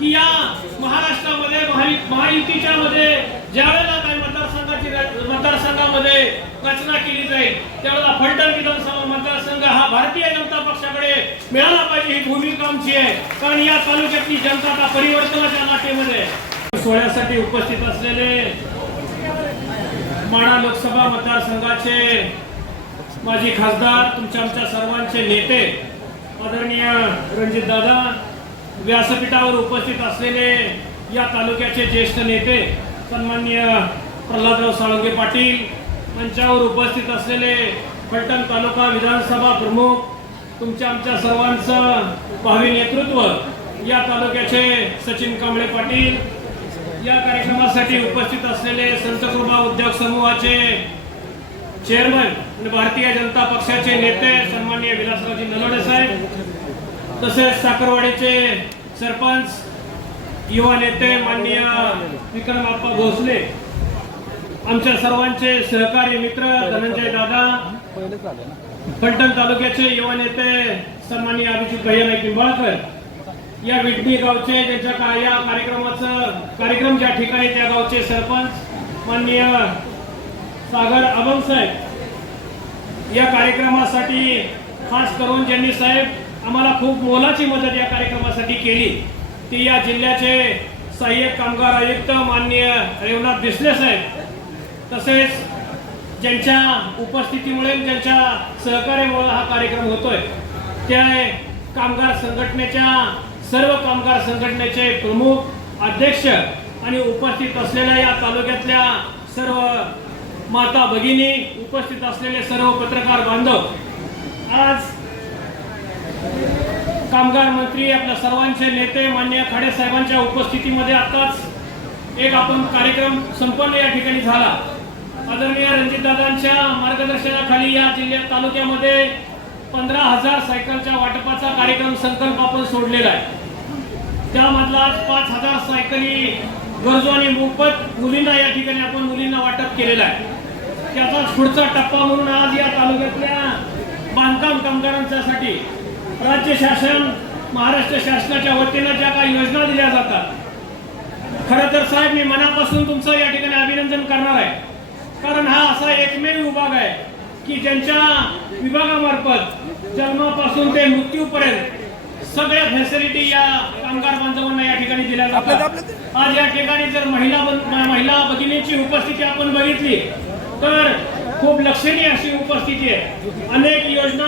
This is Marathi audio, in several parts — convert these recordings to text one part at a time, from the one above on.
की या महाराष्ट्रामध्ये महायुतीच्या मध्ये ज्यावेळेला काही मतदारसंघाची मतदारसंघामध्ये रचना केली जाईल त्यावेळेला फलटण विधानसभा मतदारसंघ हा भारतीय जनता पक्षाकडे मिळाला पाहिजे ही भूमिका आमची आहे. कारण या तालुक्यातली जनता आता परिवर्तनाच्या नाटेमध्ये सोहळ्यासाठी उपस्थित असलेले माणा लोकसभा मतदारसंघाचे माजी खासदार तुमच्या आमच्या सर्वांचे नेते आदरणीय रणजित दादा व्यासपीठावर उपस्थित असलेले या तालुक्याचे ज्येष्ठ नेते सन्मान्य प्रल्हादराव साळुंके पाटील मंचावर उपस्थित असलेले फलटण तालुका विधानसभा प्रमुख तुमच्या आमच्या सर्वांचं भावी नेतृत्व या तालुक्याचे सचिन कांबळे पाटील या कार्यक्रमासाठी उपस्थित असलेले संत कृपा उद्योग समूहाचे चेअरमन आणि भारतीय जनता पक्षाचे नेते सन्माननीय विलासरावजी नलोडे साहेब तसेच साखरवाडीचे सरपंच युवा नेते माननीय विक्रमाप्पा भोसले आमच्या सर्वांचे सहकारी मित्र धनंजय दादा फलटण तालुक्याचे युवा नेते सन्माननीय अभिजित भैया निंबाळकर या विटणी गावचे त्यांच्या का या कार्यक्रमाचं कार्यक्रम ज्या ठिकाणी त्या गावचे सरपंच माननीय सागर अभंग साहेब या कार्यक्रमासाठी खास करून ज्यांनी साहेब आम्हाला खूप मोलाची मदत या कार्यक्रमासाठी केली. ती या जिल्ह्याचे सहाय्यक कामगार आयुक्त माननीय रेवनाथ बिस्ले साहेब. तसेच ज्यांच्या उपस्थितीमुळे ज्यांच्या सहकार्यामुळे हा कार्यक्रम होतोय त्या कामगार संघटनेच्या सर्व कामगार संघटनेचे प्रमुख अध्यक्ष आणि उपस्थित असलेल्या या तालुक्यातल्या सर्व माता भगिनी उपस्थित असलेले सर्व पत्रकार बांधव आज कामगार मंत्री आपल्या सर्वांचे नेते मान्य खाडे साहेबांच्या उपस्थितीमध्ये आताच एक आपण कार्यक्रम संपन्न या ठिकाणी झाला. आदरणीय रणजितदादांच्या मार्गदर्शनाखाली या जिल्ह्यात तालुक्यामध्ये पंधरा हजार सायकलच्या वाटपाचा कार्यक्रम संकल्प आपण सोडलेला आहे. त्यामधला आज पाच हजार सायकली गरजू आणि मोफत मुलींना या ठिकाणी आपण मुलींना वाटप केलेलं आहे. त्याचा पुढचा टप्पा म्हणून आज या तालुक्यातल्या बांधकाम कामगारांच्यासाठी राज्य शासन महाराष्ट्र शासनाच्या वतीनं ज्या काही योजना दिल्या जातात खरं तर साहेब मी मनापासून तुमचं या ठिकाणी अभिनंदन करणार आहे. कारण हा असा एकमेव विभाग आहे की ज्यांच्या विभागामार्फत जन्मापासून ते मृत्यूपर्यंत सगळ्या फॅसिलिटी या कामगार बांधवांना या ठिकाणी दिल्या जातात. आज या ठिकाणी जर महिला महिला भगिनींची उपस्थिती आपण बघितली तर खूप लक्षणीय अशी उपस्थिती आहे. अनेक योजना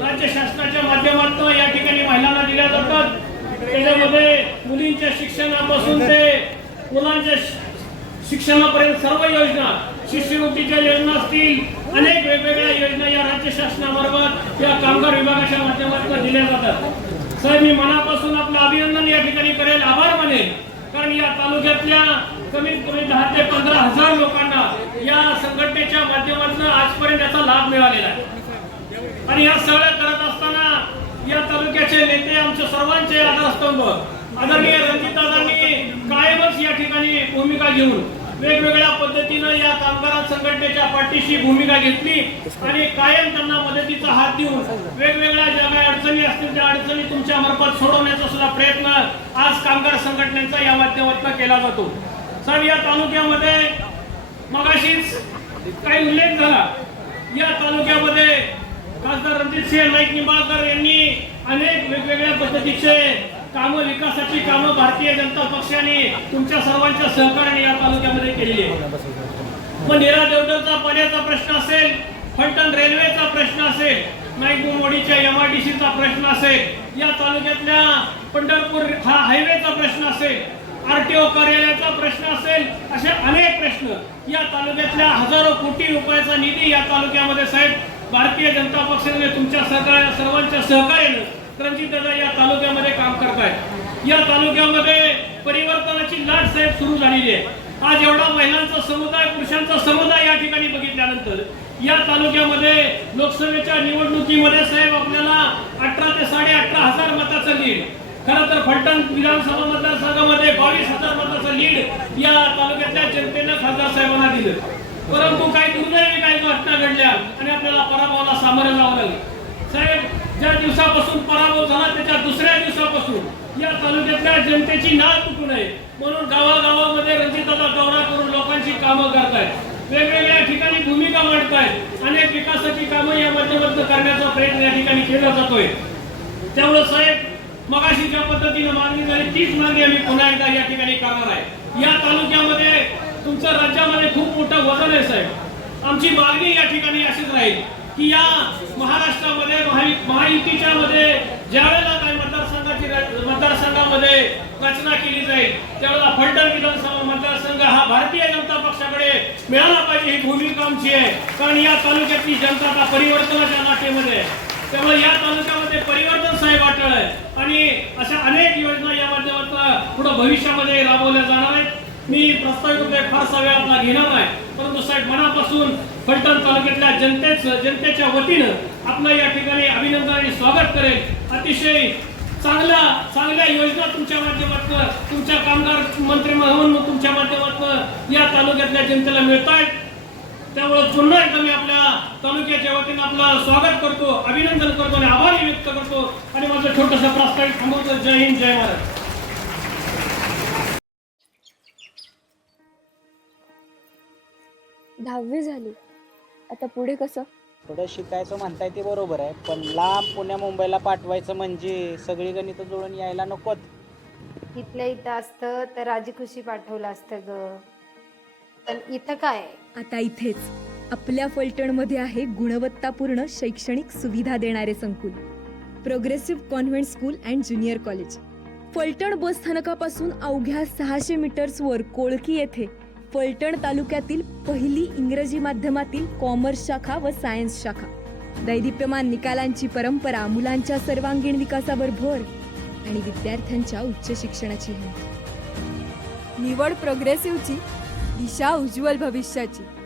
राज्य शासनाच्या माध्यमातून या ठिकाणी महिलांना दिल्या जातात. त्याच्यामध्ये मुलींच्या शिक्षणापासून ते मुलांच्या शिक्षणापर्यंत सर्व योजना शिष्यवृत्तीच्या योजना असतील अनेक वेगवेगळ्या योजना या राज्य शासनामार्फत या कामगार विभागाच्या माध्यमातून दिल्या जातात. साहेब मी मनापासून आपलं अभिनंदन या ठिकाणी करेल आभार मानेल. कारण या तालुक्यातल्या कमीत कमी दहा ते पंधरा हजार लोकांना या संघटनेच्या माध्यमातून आजपर्यंत याचा लाभ मिळालेला आहे. आणि या सगळ्या करत असताना या तालुक्याचे नेते आमचे सर्वांचे आधारस्तंभ आदरणीय रणजितदादांनी कायमच या ठिकाणी भूमिका घेऊन वेगवेगळ्या पद्धतीनं या कामगार संघटनेच्या पाठीशी भूमिका घेतली आणि कायम त्यांना मदतीचा हात देऊन वेगवेगळ्या ज्या काही अडचणी असतील त्या अडचणी तुमच्या मार्फत सोडवण्याचा सुद्धा प्रयत्न आज कामगार संघटनेचा या माध्यमातून केला जातो. सर या तालुक्यामध्ये मगाशीच काही उल्लेख झाला. या तालुक्यामध्ये खासदार रणजितसिंह नाईक निंबाळकर यांनी अनेक वेगवेगळ्या पद्धतीचे काम विकासाची कामं भारतीय जनता पक्षाने तुमच्या सर्वांच्या सहकार्याने या तालुक्यामध्ये केलेली आहे मग नेरा देवदरचा पाण्याचा प्रश्न असेल फलटण रेल्वेचा प्रश्न असेल नाईकमोडीच्या एमआयडीसीचा प्रश्न असेल या तालुक्यातल्या पंढरपूर हा हायवेचा प्रश्न असेल आरटीओ कार्यालयाचा प्रश्न असेल असे अनेक प्रश्न. या तालुक्यातल्या हजारो कोटी रुपयाचा निधी या तालुक्यामध्ये साहेब भारतीय जनता पक्षाने तुमच्या सहकार्या सर्वांच्या सहकार्यानं रणजितदादा या तालुक्यामध्ये काम करतायत. या तालुक्यामध्ये परिवर्तनाची लाट साहेब सुरू झालेली आहे. आज एवढा महिलांचा समुदाय पुरुषांचा समुदाय या ठिकाणी बघितल्यानंतर या तालुक्यामध्ये लोकसभेच्या निवडणुकीमध्ये साहेब आपल्याला अठरा ते साडे अठरा हजार मताचं लीड खरं तर फलटण विधानसभा मतदारसंघामध्ये बावीस हजार मताचं लीड या तालुक्यातल्या जनतेनं खासदार साहेबांना दिलं. परंतु काही दुर्दैवी काही घटना घडल्या आणि आपल्याला पराभवाला सामोरं जावं लागलं. साहेब ज्या दिवसापासून पराभव झाला त्याच्या दुसऱ्या दिवसापासून या तालुक्यातल्या जनतेची नाळ तुटू नये म्हणून गावागावामध्ये रणजितदादा दौरा करून लोकांची कामं करतायत. वेगवेगळ्या ठिकाणी भूमिका मांडतायत. अनेक विकासाची कामं या माध्यमातून करण्याचा प्रयत्न या ठिकाणी केला जातोय. त्यामुळं साहेब मगाशी ज्या पद्धतीने मागणी झाली तीच मागणी आम्ही पुन्हा एकदा या ठिकाणी करणार आहे. या तालुक्यामध्ये तुमचं राज्यामध्ये खूप मोठं वजन आहे साहेब. आमची मागणी या ठिकाणी अशीच राहील की या महाराष्ट्रामध्ये महायुतीच्या मध्ये ज्यावेळेला काही मतदारसंघाची मतदारसंघामध्ये रचना केली जाईल त्यावेळेला फलटण विधानसभा मतदारसंघ हा भारतीय जनता पक्षाकडे मिळाला पाहिजे ही भूमिका आमची आहे. कारण या तालुक्यातली जनता आता परिवर्तनाच्या नाट्यामध्ये आहे. त्यामुळे या तालुक्यामध्ये परिवर्तन साहेब वाटलं आहे. आणि अशा अनेक योजना या माध्यमातून पुढे भविष्यामध्ये राबवल्या जाणार आहेत. मी प्रस्तावित उद्या फारसा वेळ आपला घेणार नाही. परंतु साहेब मनापासून फलटण तालुक्यातल्या जनतेच जनतेच्या वतीनं आपलं या ठिकाणी अभिनंदन आणि स्वागत करेल. अतिशय चांगल्या चांगल्या योजना तुमच्या माध्यमातून तुमच्या कामगार मंत्री म्हणून तुमच्या माध्यमातून या तालुक्यातल्या जनतेला मिळत आहेत त्यामुळे पुन्हा एकदा मी आपल्या तालुक्याच्या वतीनं आपलं स्वागत करतो अभिनंदन करतो आणि आभार व्यक्त करतो. आणि माझं छोटंसं प्रास्ताविक थांबवतो. जय हिंद जय महाराज दहावी झाली. आता पुढे कसं? थोडं शिकायचं म्हणताय ते बरोबर आहे पण लांब पुण्या मुंबईला पाठवायचं म्हणजे सगळी गणितं जुळून यायला नकोत. इथल्या इथं असतं तर राजी खुशी पाठवलं असतं ग. पण इथं काय? आता इथेच. आपल्या फलटणमध्ये आहे गुणवत्तापूर्ण शैक्षणिक सुविधा देणारे संकुल. Progressive convent school and junior college Phaltan bus स्थानकापासून अवघ्या सहाशे मीटर्सवर कोळकी येथे फलटण तालुक्यातील पहिली इंग्रजी माध्यमातील कॉमर्स शाखा व सायन्स शाखा. दैदिप्यमान निकालांची परंपरा मुलांच्या सर्वांगीण विकासावर भर आणि विद्यार्थ्यांच्या उच्च शिक्षणाची निवड प्रोग्रेसिव्हची દિશાઓ ઉજ્જવલ ભવિષ્ય છે